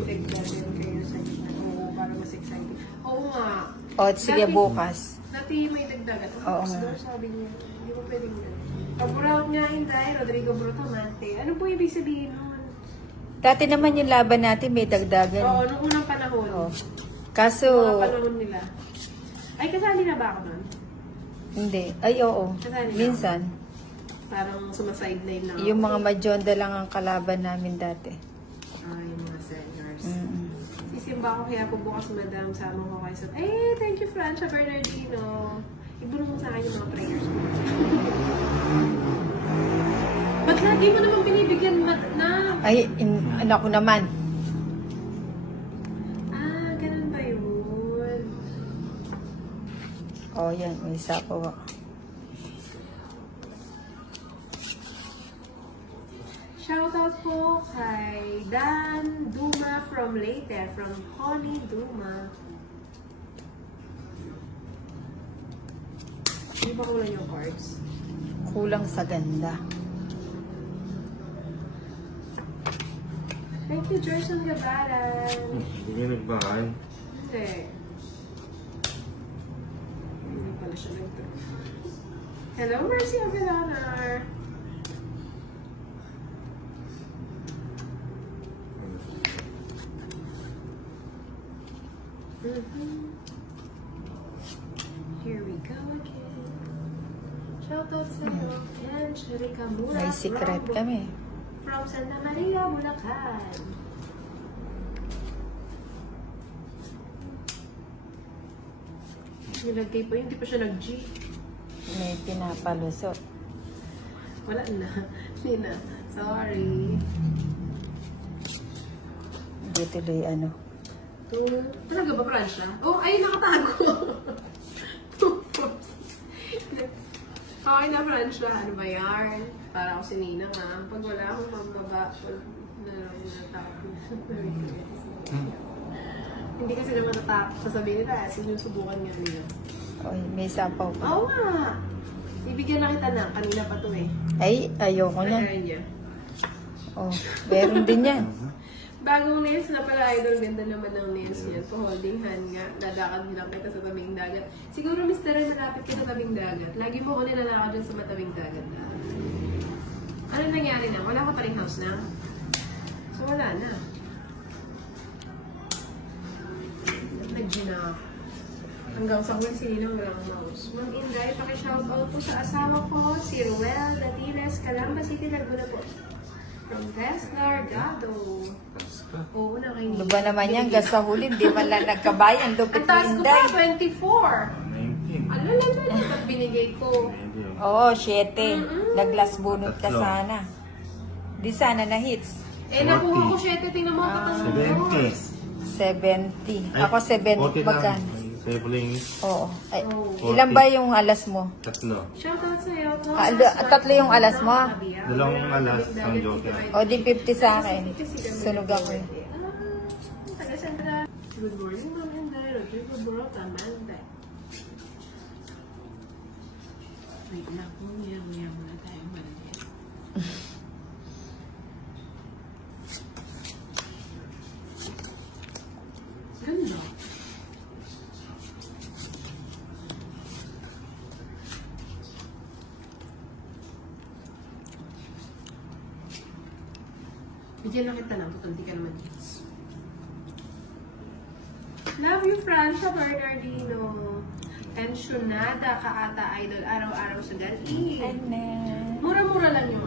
may dagdagan kayo sa oo, para mas exciting. Oo nga. O, sige, bukas. Dati may dagdagan. Oo nga. Sabi niya, hindi ko pwedeng gano'n. Pag-brown niya, Inday, Rodrigo Brutamante. Ano po ibig sabihin nun? Dati naman yung laban natin may dagdagan. Oo, noong unang panahon. Oo. Kaso... Noong panahon nila. Ay, kasali na ba ako nun? Hindi. Ay, oo. Kasali na Minsan. Parang sumasideline na ako. Yung mga majonda lang ang kalaban namin dati. Ay, mga seniors. Simba ko kaya po bukas, madam, sama ko kayo sa... Eh, thank you, Francia Bernardino. Ibulong mo sa akin yung mga prayers mo. Ba't lagi mo naman binibigyan na? Ay, anak ko naman. Ah, ganun ba yun? Oh, yan. May sapaw ako. Shoutout po kay Dan Duma from Leyte, from Honey Duma. Hindi ba kulang yung cards? Kulang sa ganda. Thank you, Jerson Gabaran. Hindi ka nagbahay. Hindi. Hindi pala siya nagturo. Hello, Mercy Avelanar. Here we go again. Shoutout sa iyo. And Sherika Mura. May secret kami. From Santa Maria, Bulacan. Nilagay pa yun, hindi pa siya nag-G. May pinapalusot. Wala na. Hindi na. Sorry. Hindi tuloy ano. Talaga ba, Francia? Oh, ay, nakatago. Okay na, Francia. Ano ba yan? Para ako si Nina nga. Pag wala akong mababa, natatakot. Hindi kasi naman natatakot. Sasabihin nila, sinusubukan nga nila. Oy, may sapaw pa. Oo nga. Ibigyan na kita na. Kanina pa to eh. Ay, ayoko na. Kaya niya. Oh, meron din yan. Bagong nails na pala, idol. Ganda naman ng nails niya. So, holding hand nga. Dadakad nilang kita sa tabing dagat. Siguro, Mr. malapit ka sa tabing dagat. Lagi mo ko nilalakad dyan sa matabing dagat. Ano nangyari na? Wala ka pa rin house na? So, wala na. Nag-gina. Hanggang sa kung sili ng walang mouse. Ma'am Inday, pakishoutout po sa asawa ko, si Ruel Latires, Calamba City, Laguna po. From Tesla, Gado. Oo, na kayo. Ano ba naman yan? Gas sa huli, di man lang nagkabayan. Lupit ang taas ko Inday. pa, 24. 19. Alala, ba't binigay ko? Oo, 7. Naglas bunot ka sana. Di sana na hits. Eh, nakuha ko 7. Tingnan mo, 70. 70. Ako 70 bagan. Oo. Ay, ilan ba yung alas mo? Tatlo. Shoutout sa'yo. Tatlo yung alas mo? Dalawang alas, ang joker. O, di 50 sa akin. Sunog ako eh. Good morning, Ma'am Inday. Rodrigo Burota, Manda. Wait lang po, maya muna tayo maligyan. Ganda. Bigyan lang kita lang, tutunti ka naman hits. Love you, Francia Bernardino. Pensionada ka ata, idol, araw-araw sa gali. Mura-mura lang yung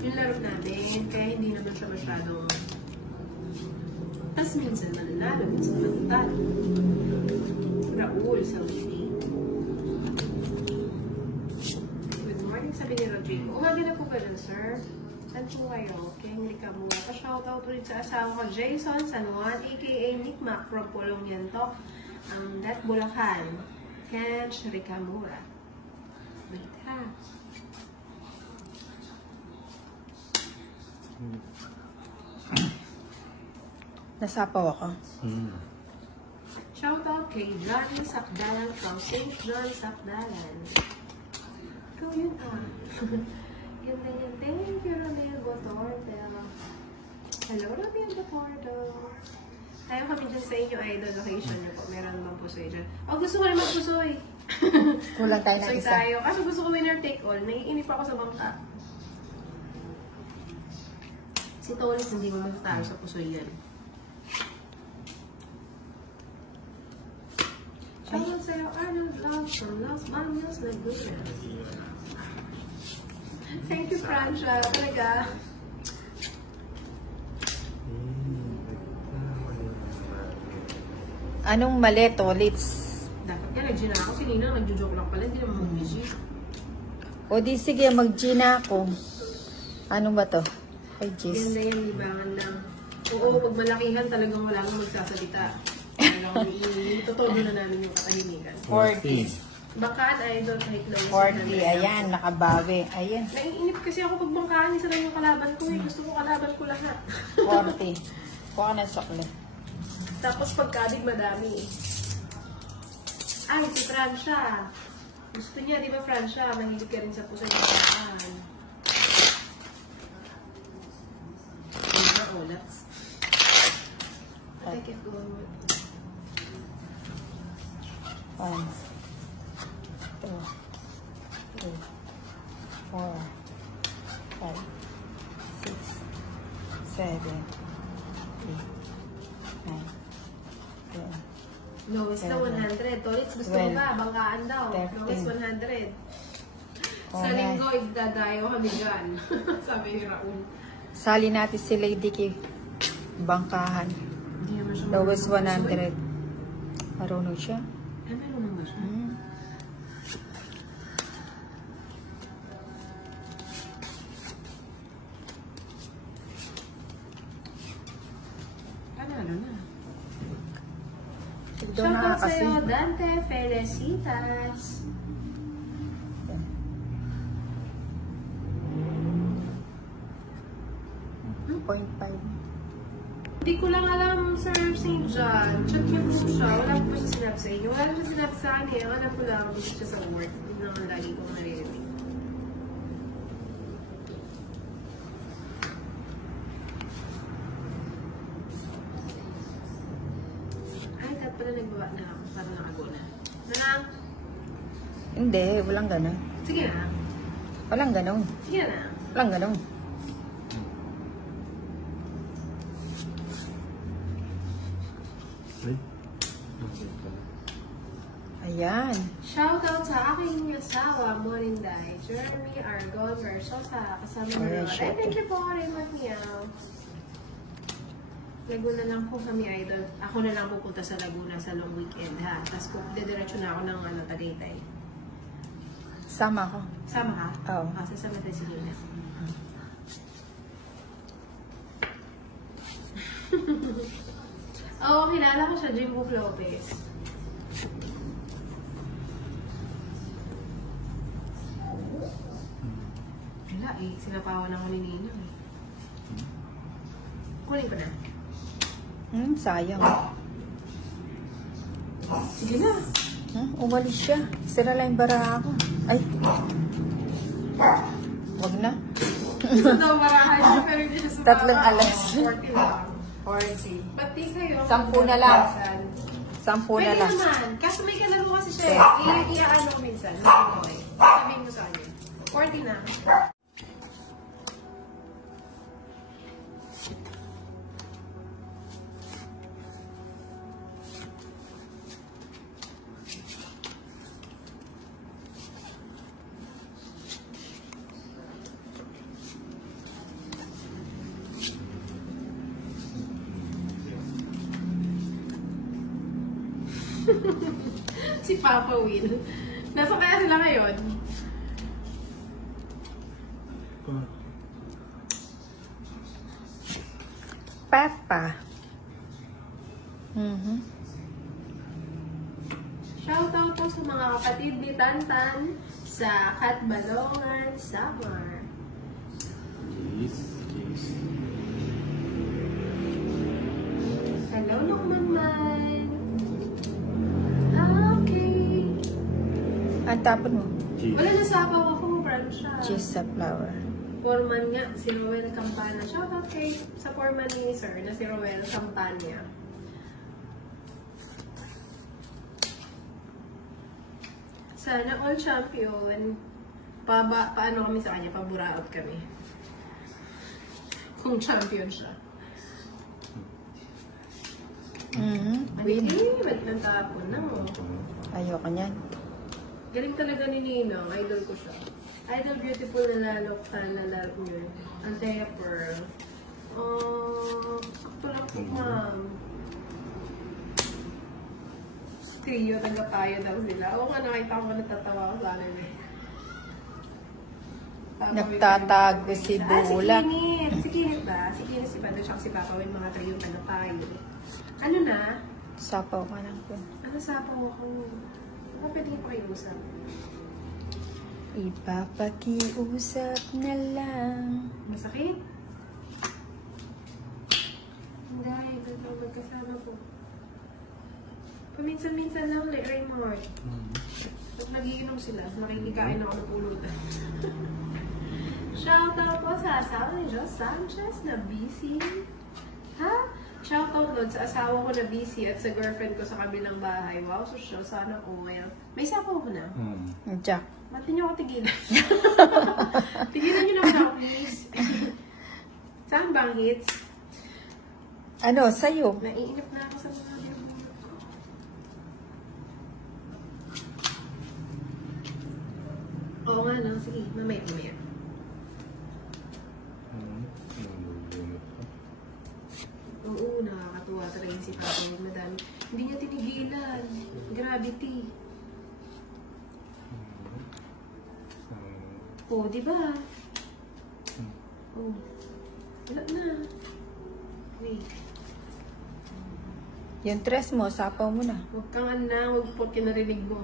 yung laro namin, kaya hindi naman siya masyadong... Tapos minsan mananalo, minsan mananalo. Raul, Saudi. Good morning, sabi ni Rodrigo. Umaga na po ba dun, sir? Saan po kayo? Kay Rika muna. Pa-shoutout ulit sa asawa ko, Jason San Juan, a.k.a. Nick Mac from Pulong Yantok, ang Dat Bulacan. Kench Rika Mura. Bita. Nasapaw ako. Shoutout kay Johnny Sakdalan from St. John Sakdalan. Ikaw yun ah. Ganda yan. Thank you, Romeo Botortel. Hello, Rami and Bacardo. Tayo kami dyan sa inyo, idol location niyo po. Meron naman pusoy dyan. Oh, gusto ko naman pusoy. Kulang tayo ng Pusoy isa. tayo. Kaso gusto ko winner take all. Naiinip ako sa bangka. Si Tolis, hindi mo matatalo sa pusoy yan. Shoutout sa'yo, Arnold Love from Los Baños, Laguna. Thank you, Francia. Talaga. Anong mali, Tolits? Dapat ka, nag-gina ako. Si Nina, nagjo-joke lang pala. Hindi naman mag-busy. O di sige, mag-Gina ako. Ano ba to? Ay, jeez. Ganda yan, libangan lang. Oo, pag malakihan, talagang wala nang magsasalita. Talagang itutodo na namin yung katahimikan. 40. Bangkaan, idol, kahit low. 40, ayan, nakabawi. Ayan, Naiinip kasi ako pag bangkaan, isa lang yung kalaban ko eh. Gusto ko kalaban ko lahat. 40. Kuha ka ng sukli. Tapos pagkabig, madami eh. Ay, si Francia. Gusto niya, di ba Francia? Mahilig ka rin sa puso yung bangkaan. Diba, olats? Take it good. 1, 2, 3, 4, 5, 6, 7, 8, 9, 10. Lowest na 100. Tolits, gusto mo ba? Bangkaan daw. 13. Lowest 100. Sa Alright. linggo, idadayo kami dyan. Sabi ni Raul. Sali natin si Lady K. Bangkahan. Hindi naman siya Lowest marunong 100. Marunong siya. Eh, meron naman siya. Panalo na. Doon na Shoutout kasi. sa'yo, Dante Felicitas. Point 5. Hindi ko lang alam, Sir St. John. Chat niya po siya. Wala po siya sinabi sa inyo. Wala siya sinabi sa akin eh. Ang alam ko lang, gusto siya sa work. Hindi naman lagi kong naririnig. Ay, dapat pala nagbaba na ako. Parang nakago na. Nang, Hindi, walang ganun. sige na. Walang ganun. Sige na. Walang ganun. Ay. Ayan. Shoutout sa aking asawa, Morinday, Jeremy Argon Versosa, kasama mo Ayan, rin. Ay, shoutout. thank you po, Raymond Miao. Laguna lang po kami, idol. Ako na lang pupunta sa Laguna sa long weekend, ha? Tapos dediretso na ako ng Tagaytay. Sama ko. Sama ka? Oo. Sasama tayo si Lina. Oo, kilala ko siya, Jimbo Lopez. Wala eh, sinapawan ako ni Nina eh. Kunin ko na. Sayang. Sige na. Umalis siya. Sira lang yung bara ako. Ay. Wag na. Gusto daw marahay siya, pero hindi siya sumama. 3 alas. 40 lang. 40. Pati kayo. 10 na lang. 10 na Pwede lang. naman. Kaso may kalaro kasi siya. Iaano ko minsan. Okay. Sabihin ko sa kanya. 40 na. Si Papa Will. Nasa kaya sila ngayon? Papa. Shoutout po sa mga kapatid ni Tantan sa Katbalongan, Samar. Jeez. Jeez. Hello, Lokman. Okay. Ang tapon mo. Jeez. Wala na sabaw ako, Francia. Cheese sa flour. Foreman nga, si Roel Campana. Shoutout kay sa foreman ni sir na si Roel Campana. Sana all champion. Paano kami sa kanya? Paburaot kami. Kung champion siya. Win. Ba't nagtapon na mo? Ayoko niyan. Galing talaga ni Ninong. Idol ko siya. Idol beautiful na lalok sa lalaro niyo. Antea Pearl. Sakto lang po, ma'am. Trio, tagapayo daw sila. Oo nga, nakita ko natatawa ko sa akin eh. Nagtatago si Bula. Si Kinit. Si Kinit ba? Si Kinit, si Banda, tsaka si Papa, yung mga trio tagapayo. Ano na? Sapaw ka lang po. Ano sapaw ako? Baka pwede ko kayo usap. Ipapakiusap na lang. Masakit? Hindi, ganito magkasama po. Paminsan-minsan lang, Raymond. Pag nagiinom sila, makikikain ako ng pulutan. Shoutout po sa asawa ni Jos Sanchez na busy. Ha? Shoutout doon sa asawa ko na busy at sa girlfriend ko sa kabilang bahay. Wow, so siya, sana ko ngayon. May sapaw ko na. Jack. Ba't niyo ako tigilan? Tigilan niyo naman ako, please. Saan bang hits? Ano, sa'yo? Naiinip na ako sa mga nilulunod ko. Oo nga, no? Sige, mamaya. Oo, nakakatuwa talaga si Papa. Madami. Hindi niya tinigilan. Gravity. Oh, di ba? Oh. Wala na. Wait. Yung tres mo, sapaw mo na. Huwag kang huwag po kinarinig mo.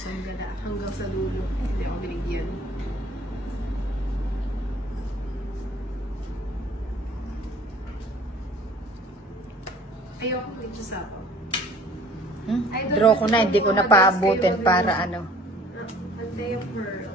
Saan ganda? Hanggang sa dulo. Hindi ako binigyan. Ayoko ulit sa sapaw. Draw ko na, hindi ko na paabutin para ano. Antea Pearl.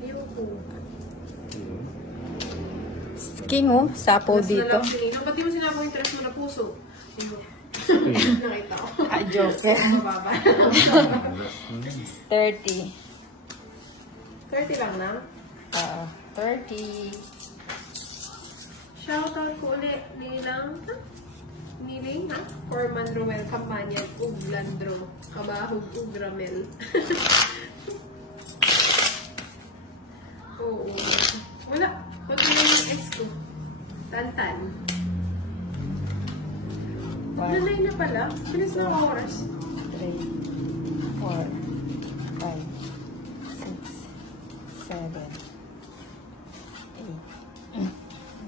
Ayoko. King oh, sapaw dito. Ba't di mo sinabi yung interest mo na puso? Nakita ko. Joker. Mababa. 30. 30 lang na? 30. Shoutout ko ulit. Niling, ha? Forman Roel Campanyan, Uglandro, Kabahog, Ugramel. Oo. Wala. Wala yung ex ko. Tantan. Nanay na pala. Bilis na ako oras. 3, 4, 5, 6, 7, 8,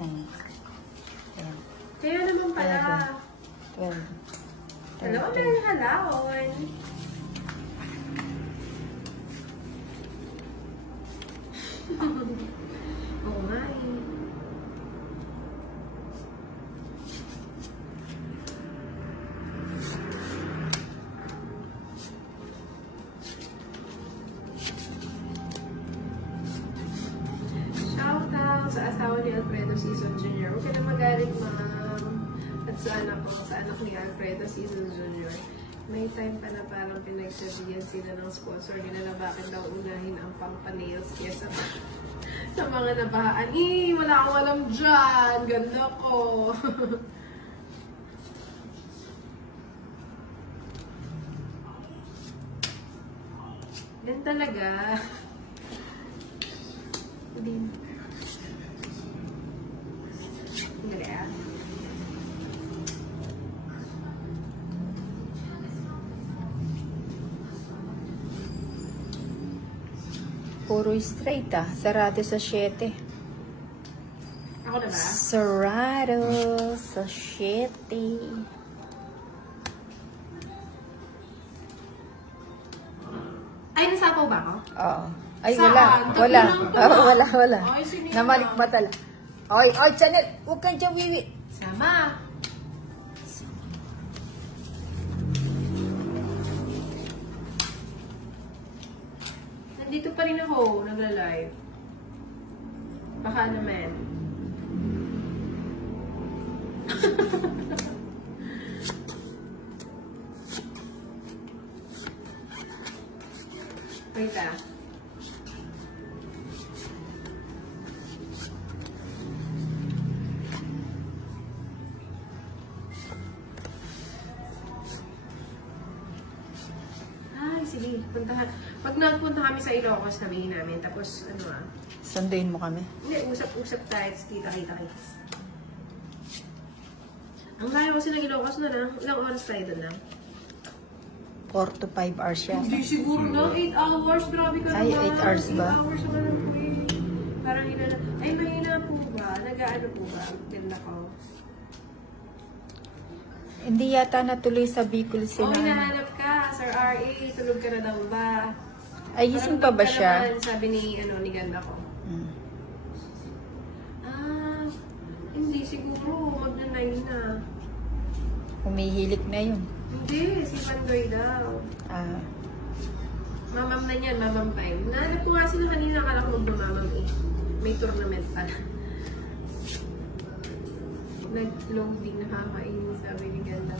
9, 10, Kaya naman pala. 12, Alam mo, meron halaon. Oo nga eh. Shoutout sa asawa ni Alfredo Season Jr. Huwag ka na magalit, ma'am. At sa anak ni Alfredo Season Jr. May time pa na parang pinagsabihan sila ng sponsor nila na bakit daw unahin ang pang-nails kesa sa mga nabahaan. Wala akong alam dyan. Ganda ko. Yan talaga. Hindi. Hindi ah. Puro straight Sarado sa 7. Ako na ba? Sarado sa 7. Ay, nasapaw ba ako? Oo. Ay, Saan? wala. Tatlo Wala. lang to, Oo, ah. wala. Ay, sinira. Namalik matala. Oy, Chanel. Huwag kang dyan, wiwi. Sama. Nandito pa rin ako, nagla-live. Baka naman. Wait ah. Ay, sige. Puntahan. Pag nagpunta kami sa Ilocos, sabihin namin. Tapos, ano ah. Sunduin mo kami. Hindi, usap-usap tayo. Kita-kita-kita. Ang layo kasi ng Ilocos na na. Ilang oras tayo doon na? 4 to 5 hours siya. Hindi siguro na. 8 hours. Grabe ka Ay, naman. 8 hours ba? 8 hours naman ako eh. Parang hinala. Ay, mahina po ba? Nag-ano po ba? Tinda ko. Hindi yata natuloy sa Bicol Oh, sila. hinahanap ka. Sir R.A. Tulog ka na daw ba? Ay, gising pa ba Parang siya? naman, sabi ni ganda ko. Hmm. Ah, hindi siguro. Magna-9 na. Humihilik na yun. Hindi, si Pandoy daw. Ah, Mamam na niyan, mamam time. Nahanap ko nga sila kanina, akala ko magmamamam eh. May tournament pala. Nag-loading, nakakainin, sabi ni ganda.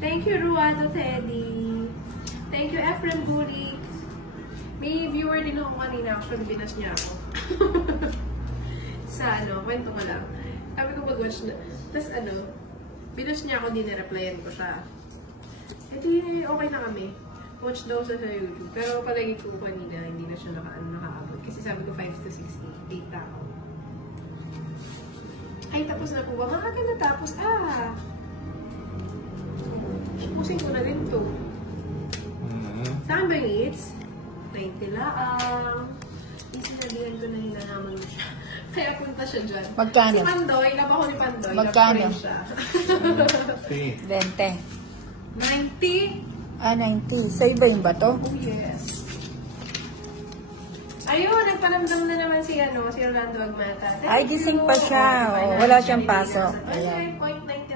Thank you, Ruado Teddy. Thank you, Efren Bulik. May viewer din ako kanina, actually binas niya ako. Sa kwento ko lang. Sabi ko mag-watch na. Tapos binas niya ako, din-replyan ko siya. E di, okay na kami. Watch daw sa YouTube. Pero palagi ko kanina, hindi na siya nakaabot. Kasi sabi ko 5 to 6 data ako. Ay, tapos na po ba? Maaga na tapos. Pusin ko na rin to. Saan ba yung hits? 90 lang. Sinabihan ko na hinanaman mo siya. Kaya punta siya dyan. Magkano? Si Pandoy, laba ko ni Pandoy. Magkano? Laba ko rin siya. 20. 90? Ah, 90. Sa'yo ba yung bato? Oh, yes. Ayun, nagparamdam na naman si Rolando Agmata. Ay, gising pa siya. Oh, wala siyang pasok. Ayan. Ayan. 9.99